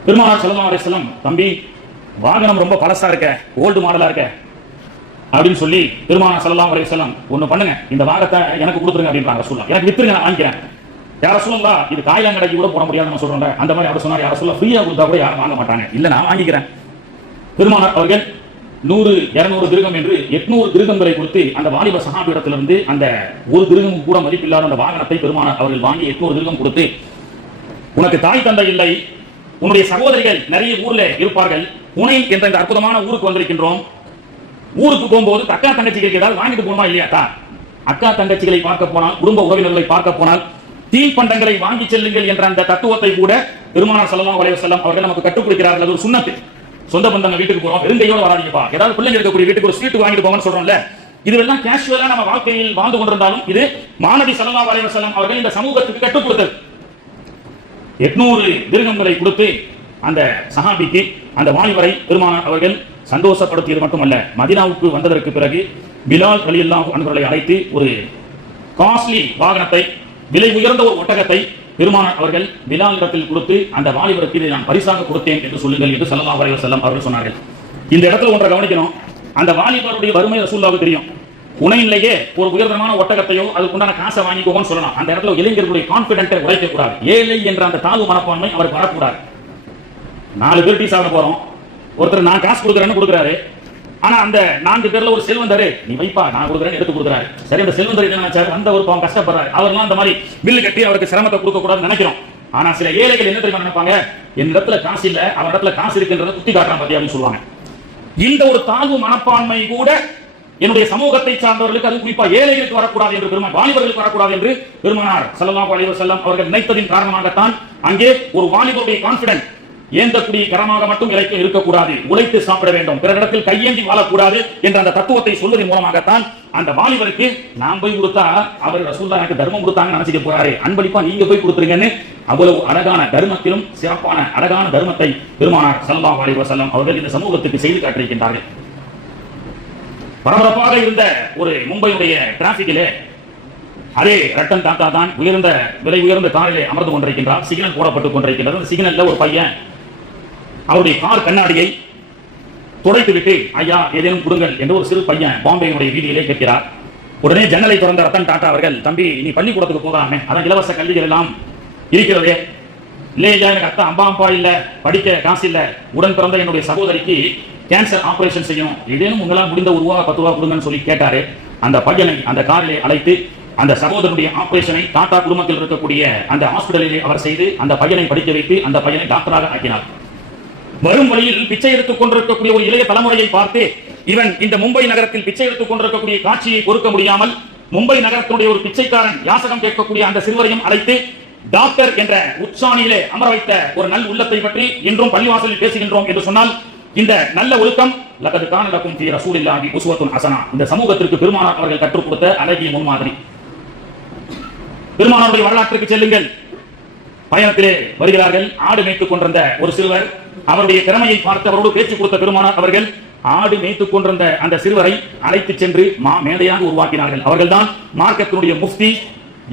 பெருமானார் ஸல்லல்லாஹு அலைஹி வஸல்லம், தம்பி வாகனம் ரொம்ப பழசா இருக்க, ஓல்டு மாடலா இருக்க அப்படின்னு சொல்லி பெருமானார் ஸல்லல்லாஹு அலைஹி வஸல்லம், ஒண்ணு பண்ணுங்க, இந்த வாகனத்தை எனக்கு கொடுத்துருங்க அப்படின்றாங்க. ரசூலுல்லாஹ், எனக்கு வித்துருங்க, நான் வாங்கிக்கிறேன். யார் ரசூலுல்லாஹ், இது காயிலாங்கடைக்கு கூட போட முடியாது நம்ம சொல்றோம்ல, அந்த மாதிரி அவர் சொன்னார். யார் ரசூலுல்லாஹ், ஃப்ரீயா கொடுத்தா கூட யாரும் வாங்க மாட்டாங்க, இல்ல நான் வாங்கிக்கிறேன். பெருமானார் அவர்கள் 100-200 திருகம் என்று 800 திருகங்களை கொடுத்து அந்த வாலிப சஹாபியிடத்திலிருந்து அந்த ஒரு திருகம் கூட மதிப்பில்லாத அந்த வாகனத்தை பெருமானார் அவர்கள் வாங்கி 800 திருகம் கொடுத்து, உனக்கு தாய் தந்தை இல்லை, உன்னுடைய சகோதரிகள் நிறைய ஊர்ல இருப்பார்கள், உனைன் என்ற இந்த அற்புதமான ஊருக்கு வந்திருக்கின்றோம். ஊருக்கு போகும்போது அக்கா தங்கச்சிகளுக்கு ஏதாவது வாங்கிட்டு போகணுமா இல்லையா? அக்கா தங்கச்சிகளை பார்க்க போனால், குடும்ப உறவினர்களை பார்க்க போனால் தீன் பண்டங்களை வாங்கி செல்லுங்கள் என்ற அந்த தத்துவத்தை கூட பெருமானார் ஸல்லல்லாஹு அலைஹி வஸல்லம் அவர்கள் நமக்கு கற்றுக் கொடுக்கிறார்கள். அது ஒரு சுன்னத்து. சொந்த பந்தங்க வீட்டுக்கு போறோம், வெறுங்கையோட வராதீங்கப்பா, ஏதாவது பிள்ளைங்க இருக்கக்கூடிய வீட்டுக்கு ஒரு ஸ்வீட் வாங்கிட்டு போங்கன்னு சொல்றோம்ல. இதுவெல்லாம் கேஷுவலா நம்ம வாழ்க்கையில் வாழ்ந்து கொண்டிருந்தாலும் இது மாநபி ஸல்லல்லாஹு அலைஹி வஸல்லம் அவர்கள் இந்த சமூகத்துக்கு கற்றுக் கொடுத்தது. 800 திர்ஹம்களை கொடுத்து அந்த சஹாபிக்கு, அந்த வாலிபரை பெருமானார் அவர்கள் சந்தோஷப்படுத்தியது மட்டுமல்ல, மதீனாவுக்கு வந்ததற்கு பிறகு பிலால் ரலியல்லாஹு அன்ஹு அவர்களை அழைத்து ஒரு காஸ்ட்லி வாகனத்தை, விலை உயர்ந்த ஒரு ஒட்டகத்தை பெருமானார் அவர்கள் பிலால் இடத்தில் கொடுத்து, அந்த வாலிபருக்கு இதை நான் பரிசாக கொடுத்தேன் என்று சொல்லுங்கள் என்று ஸல்லல்லாஹு அலைஹி வஸல்லம் அவர்கள் சொன்னார்கள். இந்த இடத்துல ஒன்றை கவனிக்கணும். அந்த வாலிபருடைய வறுமை ரசூலுல்லாஹ்வுக்கு தெரியும். உனையிலேயே ஒரு உயர்தரமான ஒட்டகத்தையோ அதுக்கு உண்டான காசை வாங்கிக்கோன்னு சொல்லலாம். அந்த இடத்துல இளைஞர்களுடைய கான்பிடென்ட்டை உடைக்க கூடாது. ஏழை என்ற அந்த தாழ்வு மனப்பான்மை அவருக்கு வரக்கூடாது. 4 பேர் டீ சாப்பிட போறோம், ஒருத்தர் நான் காசு கொடுக்குறேன்னு கொடுக்குறாரு. ஆனா அந்த 4 பேர்ல ஒரு செல்வந்தரு, நீ வைப்பா நான் கொடுக்குறேன்னு எடுத்து கொடுக்குறாரு. சரி, அந்த செல்வந்தர் என்ன நினைச்சாரு, அந்த ஒரு பாவம் கஷ்டப்படுறாரு, அவர்லாம் அந்த மாதிரி பில்லு கட்டி அவருக்கு சிரமத்தை கொடுக்க கூடாதுன்னு நினைக்கிறோம். ஆனா சில ஏழைகள் என்ன தெரியுமா நினைப்பாங்க, என் இடத்துல காசு இல்ல, அவன் இடத்துல காசு இருக்குன்றத குத்தி காட்டுறான் பத்தி அப்படின்னு சொல்லுவாங்க. இந்த ஒரு தாழ்வு மனப்பான்மை கூட என்னுடைய சமூகத்தை சார்ந்தவர்களுக்கு, அது குறிப்பா ஏழைகளுக்கு வரக்கூடாது என்று, வாலிபர்களுக்கு வரக்கூடாது என்று பெருமானார் ஸல்லல்லாஹு அலைஹி வஸல்லம் அவர்கள் நினைத்ததின் காரணமாகத்தான் அங்கே ஒரு வாலிபருடைய கான்பிடன்ஸ், ஏந்தக்கூடிய கரமாக மட்டும் இருக்கக்கூடாது, உழைத்து சாப்பிட வேண்டும், பிறரிடத்தில் கையேந்தி வாழக்கூடாது என்ற அந்த தத்துவத்தை சொல்வதன் மூலமாகத்தான் அந்த வாலிபருக்கு நாம் போய் கொடுத்தா அவர் ரசூலுல்லாஹ் எனக்கு தர்மம் கொடுத்தாங்கன்னு நினைச்சிட்டு போறாரு, அன்பளிப்பா நீங்க போய் கொடுத்துருங்கன்னு அவ்வளவு அழகான தர்மத்திலும் சிறப்பான அழகான தர்மத்தை பெருமானார் ஸல்லல்லாஹு அலைஹி வஸல்லம் அவர்கள் இந்த சமூகத்துக்கு செய்து காட்டியிருக்கின்றார்கள். பரபரப்பாக இருந்த ஒரு மும்பையுடைய டிராபிக்கிலே அதே ரட்டன் தாத்தா தான் விலை உயர்ந்த காரிலே அமர்ந்து கொண்டிருக்கின்றார். சிக்னல் போடப்பட்டுக் கொண்டிருக்கின்றது. சிக்னல்ல ஒரு பையன் அவருடைய கார் கண்ணாடியை துடைத்துவிட்டு, ஐயா ஏதேனும் கொடுங்கள் என்று ஒரு சிறு பையன் பாம்பேயுடைய வீதியிலே கேட்கிறார். உடனே ஜன்னலை திறந்த ரத்தன் டாடா அவர்கள், தம்பி நீ பள்ளிக்கூடத்துக்கு போகாமே, அதான் இலவச கல்விகள் எல்லாம் இருக்கிறதே. இல்லையா, எனக்கு அத்தா அம்பா இல்ல, படிக்க காசு இல்ல, உடன் பிறந்த என்னுடைய சகோதரிக்கு கேன்சர் ஆபரேஷன் செய்யும், ஏதேனும் உங்களால் முடிந்த ஒரு ரூபா 10 ரூபா கொடுங்கன்னு சொல்லி கேட்டாரு. அந்த பையனை அந்த காரிலே அழைத்து அந்த சகோதரனுடைய ஆபரேஷனை டாடா குடும்பத்தில் இருக்கக்கூடிய அந்த ஹாஸ்பிடலிலே அவர் செய்து அந்த பையனை படிக்க வைத்து அந்த பையனை டாக்டராக ஆக்கினார். வரும் வழியில் பிச்சை எடுத்துக் கொண்டிருக்கக்கூடிய ஒரு இளைய தலைமுறையை பார்த்து இவன் இந்த மும்பை நகரத்தில் பிச்சை எடுத்துக் கொண்டிருக்கக்கூடிய காட்சியை பொறுக்க முடியாமல் மும்பை நகரத்தினுடைய ஒரு பிச்சைக்காரன் யாசகம் கேட்கக்கூடிய அந்த சிறுவரையும் அழைத்து டாக்டர் என்ற உச்சாணியிலே அமர வைத்த ஒரு நல் உள்ளத்தை பற்றி இன்றும் பள்ளிவாசலில் பேசுகின்றோம் என்று சொன்னால், இந்த நல்ல ஒழுக்கம் லகது கான லகும் ஃபீ ரசூலில்லாஹி உஸ்வத்துன் ஹஸனா, இந்த சமூகத்திற்கு பெருமானார் அவர்கள் கற்றுக் கொடுத்த அழகிய முன்மாதிரி. பெருமானாருடைய வரலாற்றுக்கு செல்லுங்கள். பயணத்திலே வருகிறார்கள். ஆடு மேய்த்துக் கொண்டிருந்த ஒரு சிறுவர், அவருடைய திறமையை பார்த்து அவரோடு பேச்சு கொடுத்த பெருமானார் அவர்கள் ஆடு மேய்த்துக் கொண்டிருந்த அந்த சிறுவரை அழைத்து சென்று மேடையாக உருவாக்கினார்கள். அவர்கள்தான் மார்க்கத்தினுடைய முஃப்தி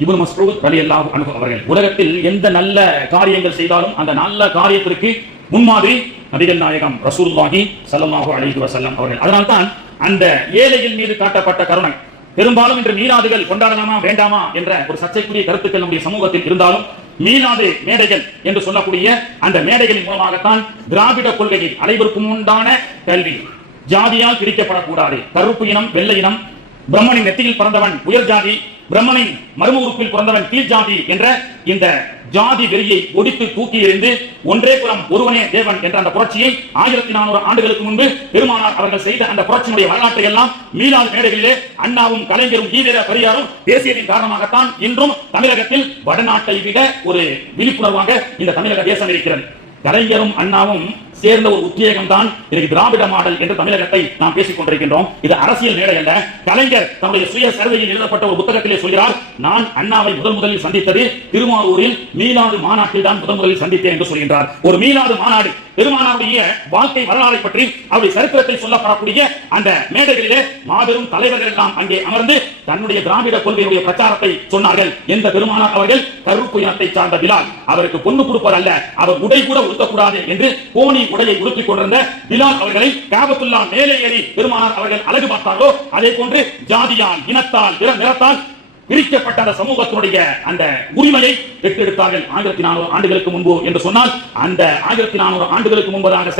இப்னு மஸ்ஊத் ரலியல்லாஹு அன்ஹு அவர்கள். உலகத்தில் எந்த நல்ல காரியங்கள் செய்தாலும் அந்த நல்ல காரியத்திற்கு முன்மாதிரி நபிகள் நாயகம் ரசூலுல்லாஹி ஸல்லல்லாஹு அலைஹி வஸல்லம் அவர்கள். அதனால்தான் அந்த ஏழையின் மீது காட்டப்பட்ட கருணை, பெரும்பாலும் இன்று மீலாதுகள் கொண்டாடலாமா வேண்டாமா என்ற ஒரு சர்ச்சைக்குரிய கருத்துக்கள் நம்முடைய சமூகத்தில் இருந்தாலும், மீலாது மேடைகள் என்று சொல்லக்கூடிய அந்த மேடைகளின் மூலமாகத்தான் திராவிட கொள்கையில் அனைவருக்கும் உண்டான கல்வி, ஜாதியால் பிரிக்கப்படக்கூடாது, கருப்பு இனம் வெள்ளை இனம், பிரம்மனின் நெத்தியில் பிறந்தவன் உயர் ஜாதி, பிரம்மனின் மர்ம உறுப்பில் பிறந்தவன் கீழ் ஜாதி என்ற இந்த ஜாதி வெறியை ஒடித்து தூக்கி எறிந்து ஒன்றே குலம் ஒருவனே தேவன் என்ற அந்த புரட்சியை 1400 ஆண்டுகளுக்கு முன்பு பெருமானார் அவர்கள் செய்த அந்த புரட்சியினுடைய வரலாற்றை எல்லாம் மீலாது மேடைகளிலே அண்ணாவும் கலைஞரும் ஈவேரா பெரியாரும் பேசியதின் காரணமாகத்தான் இன்றும் தமிழகத்தில் வடநாட்டை விட ஒரு விழிப்புணர்வாக இந்த தமிழக தேசம் இருக்கிறது. கலைஞரும் அண்ணாவும் சேர்ந்த ஒரு உத்வேகம் தான் இன்னைக்கு திராவிட மாடல் என்று தமிழகத்தை நாம் பேசிக் கொண்டிருக்கின்றோம். இது அரசியல் மேடை அல்ல. கலைஞர் தன்னுடைய சுய சர்வையில் எழுதப்பட்ட ஒரு புத்தகத்திலே சொல்கிறார், நான் அண்ணாவை முதலில் சந்தித்தது திருமாவூரில் மீலாது மாநாட்டில் தான் முதலில் சந்தித்தேன் என்று சொல்கின்றார். ஒரு மீலாது மாநாடு, பெருமானாருடைய வாழ்க்கை வரலாறை பற்றி அவருடைய சரித்திரத்தை சொல்லப்படக்கூடிய அந்த மேடைகளிலே மாபெரும் தலைவர்கள் எல்லாம் அங்கே அமர்ந்து தன்னுடைய திராவிட கொள்கையுடைய பிரச்சாரத்தை சொன்னார்கள். எந்த பெருமானார் அவர்கள் கருப்பு இனத்தை சார்ந்த பிலால், அவருக்கு பொண்ணு கொடுப்பது அல்ல, அவர் உடை கூட உடுத்தக்கூடாது என்று கோணி உடையை உடுத்திக் கொண்டிருந்த பிலால் அவர்களை காபத்துல்லா மேலே ஏறி பெருமானார் அவர்கள் அழகு பார்த்தார்களோ அதே போன்று ஜாதியால் இனத்தால் நிறத்தால் பிரிக்கப்பட்ட அந்த சமூகத்தினுடைய அந்த உரிமையை பெற்றெடுத்தார்கள் 1400 ஆண்டுகளுக்கு முன்பு என்று சொன்னால், அந்த 1400 ஆண்டுகளுக்கு முன்பதாக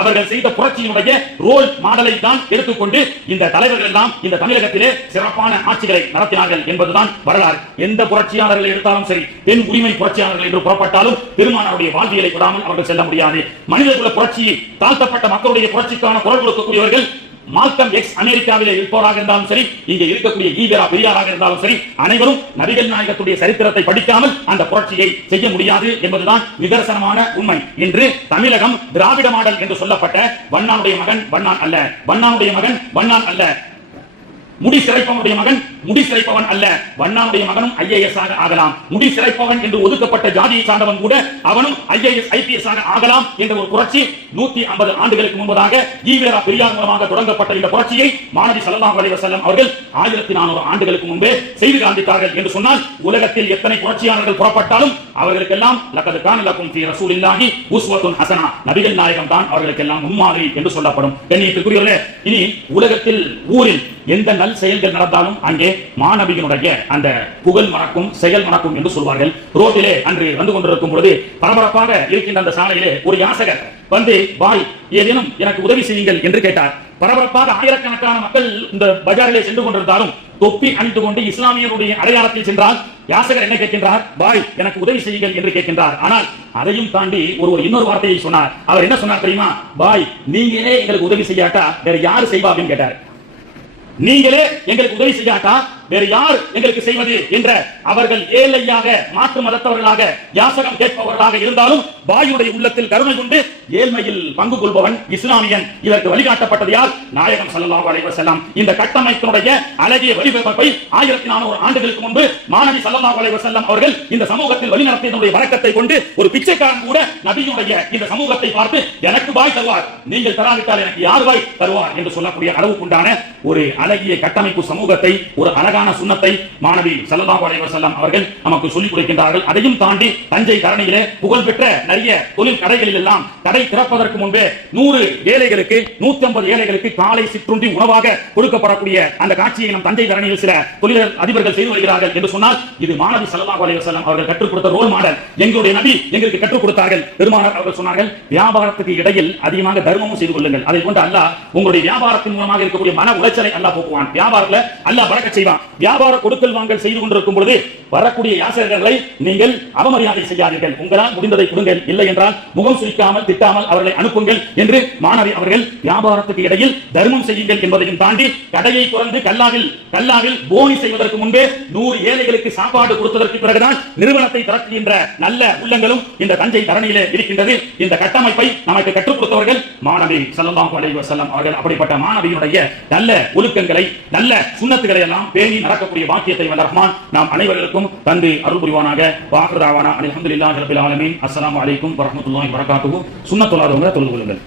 அவர்கள் செய்த புரட்சியினுடைய ரோல் மாடலை தான் எடுத்துக்கொண்டு இந்த தலைவர்கள் எல்லாம் இந்த தமிழகத்திலே சிறப்பான ஆட்சிகளை நடத்தினார்கள் என்பதுதான் வரலாறு. எந்த புரட்சியாளர்கள் எடுத்தாலும் சரி, பெண் உரிமை புரட்சியாளர்கள் என்று புறப்பட்டாலும் பெருமானாருடைய வாழ்வியலை விடாமல் அவர்கள் செல்ல முடியாது. மனிதகுல புரட்சியை, தாழ்த்தப்பட்ட மக்களுடைய புரட்சிக்கான குரல் கொடுக்கக்கூடியவர்கள் மால்கம் எக்ஸ் அமெரிக்காவிலே இருப்பவராக இருந்தாலும் சரி, இங்கே இருக்கக்கூடிய ஈவேரா பெரியாராக இருந்தாலும் சரி, அனைவரும் நபிகள் நாயகத்துடைய சரித்திரத்தை படிக்காமல் அந்த புரட்சியை செய்ய முடியாது என்பதுதான் நிதர்சனமான உண்மை. இன்று தமிழகம் திராவிட மாடல் என்று சொல்லப்பட்ட வண்ணானுடைய மகன் வண்ணான் அல்ல, வண்ணானுடைய மகன் வண்ணான் அல்ல, முடி சிறைப்பவனுடைய மகன் முடி சிறைப்பவன் அல்ல, வண்ணானுடைய மகனும் IAS ஆக ஆகலாம். முடி சிறைப்பவன் என்று ஒதுக்கப்பட்ட ஜாதியை சார்ந்தவன் கூட அவனும் IAS IPS ஆக ஆகலாம் என்ற ஒரு புரட்சி 150 ஆண்டுகளுக்கு முன்பதாக ஈவேரா பெரியார் மூலமாக தொடங்கப்பட்ட இந்த புரட்சியை மாணவி ஸல்லல்லாஹு அலைஹி வஸல்லம் அவர்கள் 1400 ஆண்டுகளுக்கு முன்பே செய்து காண்பித்தார்கள் என்று சொன்னால், உலகத்தில் எத்தனை புரட்சியாளர்கள் புறப்பட்டாலும் அவர்களுக்கெல்லாம் லகது கான லகும் ஃபீ ரசூலில்லாஹி உஸ்வத்துன் ஹஸனா, நபிகள் நாயகம் தான் அவர்களுக்கெல்லாம் முன்மாதிரி என்று சொல்லப்படும். கண்ணியத்திற்குரியவர்களே, இனி உலகத்தில் ஊரில் எந்த நல் செயல்கள் நடந்தாலும் அங்கே மாணவியினுடைய அந்த புகழ் மணக்கும் செயல் மணக்கும் என்று சொல்வார்கள். ரோட்டிலே அன்று வந்து கொண்டிருக்கும் பொழுது பரபரப்பாக இருக்கின்ற அந்த சாலையிலே ஒரு யாசகர் வந்து, பாய் ஏதேனும் எனக்கு உதவி செய்யுங்கள் என்று கேட்டார். பரபரப்பாக ஆயிரக்கணக்கான மக்கள் இந்த பஜாரிலே சென்று கொண்டிருந்தாலும் தொப்பி அணிந்து கொண்டு இஸ்லாமியருடைய அடையாளத்தில் சென்றால் யாசகர் என்ன கேட்கின்றார்? பாய் எனக்கு உதவி செய்யுங்கள் என்று கேட்கின்றார். ஆனால் அதையும் தாண்டி ஒரு இன்னொரு வார்த்தையை சொன்னார். அவர் என்ன சொன்னார் தெரியுமா? பாய் நீங்களே எங்களுக்கு உதவி செய்யாட்டா வேற யாரு செய்வா அப்படின்னு கேட்டார். நீங்களே எங்களுக்கு உதவி செய்யாட்டா வேறு யார் எங்களுக்கு செய்வது என்ற அவர்கள் ஏழையாக மாற்று மதத்தவர்களாக யாசகம் கேட்பவர்களாக இருந்தாலும் பாயுடைய உள்ளத்தில் கருணை கொண்டு ஏழ்மையில் பங்கு கொள்பவன் இஸ்லாமியன். இதற்கு வழிகாட்டப்பட்டது யார்? நாயகம் ஸல்லல்லாஹு அலைஹி வஸல்லம். இந்த கட்டமைப்பினுடைய அழகிய வடிவமைப்பை 1400 ஆண்டுகளுக்கு முன்பு மாணவி ஸல்லல்லாஹு அலைஹி வஸல்லம் அவர்கள் இந்த சமூகத்தில் வழிநடத்தியதனுடைய வரக்கத்தை கொண்டு ஒரு பிச்சைக்காரன் கூட நபியுடைய இந்த சமூகத்தை பார்த்து எனக்கு பாய் தருவார், நீங்கள் தராவிட்டால் எனக்கு யார் பாய் தருவார் என்று சொல்லக்கூடிய அளவுக்குண்டான ஒரு அழகிய கட்டமைப்பு சமூகத்தை, ஒரு அழகான சுன்னத்தை மாணவி ஸல்லல்லாஹு அலைஹி வஸல்லம் அவர்கள் நமக்கு சொல்லிக் கொடுக்கின்றார்கள். அதையும் தாண்டி தஞ்சை தரணியிலே புகழ்பெற்ற நிறைய தொழில் கடைகளில் எல்லாம் கடை திறப்பதற்கு முன்பே 100 ஏழைகளுக்கு 150 ஏழைகளுக்கு காலை சிற்றுண்டி உணவாக கொடுக்கப்படக்கூடிய அந்த காட்சியை நம் தஞ்சை தரணியில் சில தொழில் அதிபர்கள் செய்து வருகிறார்கள் என்று சொன்னால் இது மாணவி ஸல்லல்லாஹு அலைஹி வஸல்லம் அவர்கள் கற்றுக் கொடுத்த ரோல் மாடல். எங்களுடைய நபி எங்களுக்கு கற்றுக் கொடுத்தார்கள். பெருமானார் அவர்கள் சொன்னார்கள், வியாபாரத்துக்கு இடையில் அதிகமாக தர்மமும் செய்து கொள்ளுங்கள். அதை கொண்டு அல்லாஹ் உங்களுடைய வியாபாரத்தின் மூலமாக இருக்கக்கூடிய மன உளைச்சலை அல்லாஹ் போக்குவான். வியாபாரத்துல அல்லாஹ் பரக்கத் செய்வான். வியாபார கொடுக்கல் வாங்கல் செய்து கொண்டிருக்கும் பொழுது வரக்கூடிய யாசகர்களை நீங்கள் அவமரியாதை செய்யாதீர்கள். உங்களால் முடிந்ததை கொடுங்கள், இல்லை என்றால் முகம் சுளிக்காமல் திட்டாமல் அவர்களை அனுப்புங்கள் என்று மாணவி அவர்கள் வியாபாரத்துக்கு இடையில் தர்மம் செய்யுங்கள் என்பதையும் தாண்டி கடையை திறந்து கல்லாவில் போனி செய்வதற்கு முன்பே 100 ஏழைகளுக்கு சாப்பாடு கொடுத்ததற்கு பிறகுதான் நிறுவனத்தை திறக்குகின்ற நல்ல உள்ளங்களும் இந்த தஞ்சை தரணியிலே இருக்கின்றது. இந்த கட்டமைப்பை நமக்கு கற்றுக் கொடுத்தவர்கள் மாணவி ஸல்லல்லாஹு அலைஹி வஸல்லம் அவர்கள். அப்படிப்பட்ட மாணவியுடைய நல்ல ஒழுக்கங்களை, நல்ல சுன்னத்துகளை எல்லாம் பேணி நடக்கக்கூடிய பாக்கியத்தை வல்ல ரஹ்மான் நாம் அனைவருக்கும் தந்து அருள் புரிவானாக. வாஹிரு தஅவானா அல்ஹம்துலில்லாஹி ரப்பில் ஆலமீன். அஸ்ஸலாமு அலைக்கும் வரஹ்மத்துல்லாஹி வபரகாத்துஹு. சுன்னத்துல்லாஹி தொழுது கொள்ளுங்கள்.